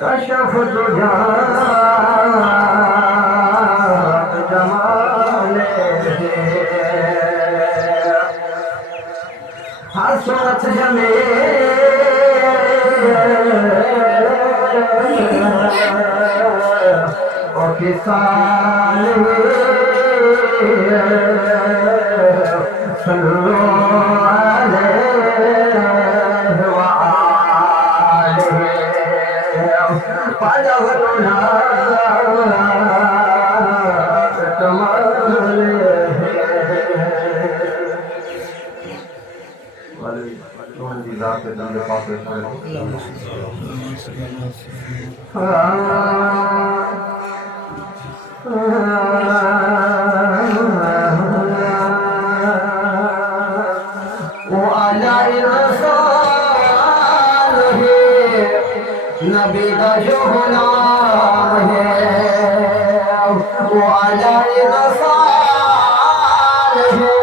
कशफ तुझा जमाले हसरत जमे और किसान सल्लो अलैहि व आलिहि नबी का जो गुलाम है वो अलाए रसाल है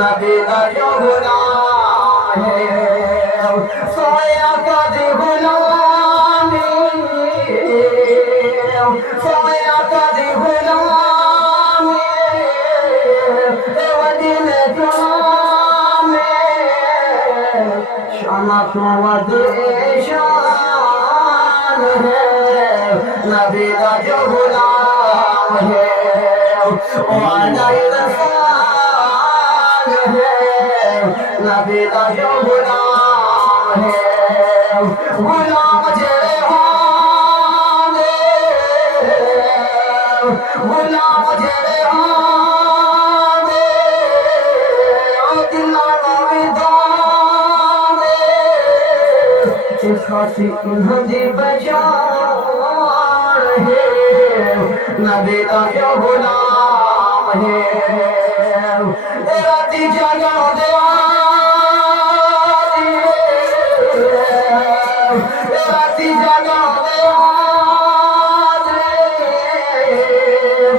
नबी का जो गुलाम है सोया का जो गुलामी सोया का जो गुलामी वदीन गुलामी शमा नबी का जो गुलाम है वो अलाए रसाल है नबी का जो गुलाम है गुलाम जेड़े हाने गुलाम जेड़े हाने ओ दिला विदाने इस खासी इन्हां दी बजान है नबी का जो गुलाम है राती जगा दे राती जगा दे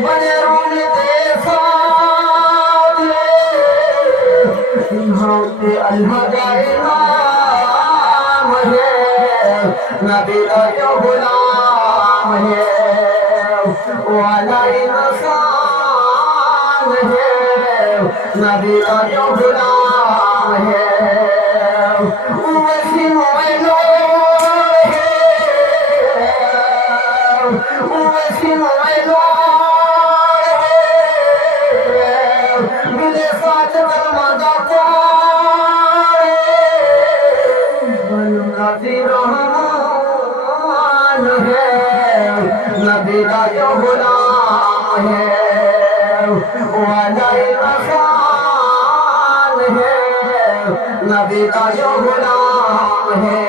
बड़े रोने दे सादे इन्होंने अल्लाह का इनाम है नबी का जो गुलाम है वो अलाए रसाल है नबी का जो गुलाम है वसी मोइलो है वसी मोइलो है मिले साथ दरवाजा पाए नबी रहमान है नबी का जो गुलाम है वो अलाए रसाल है नबी का जो गुलाम है।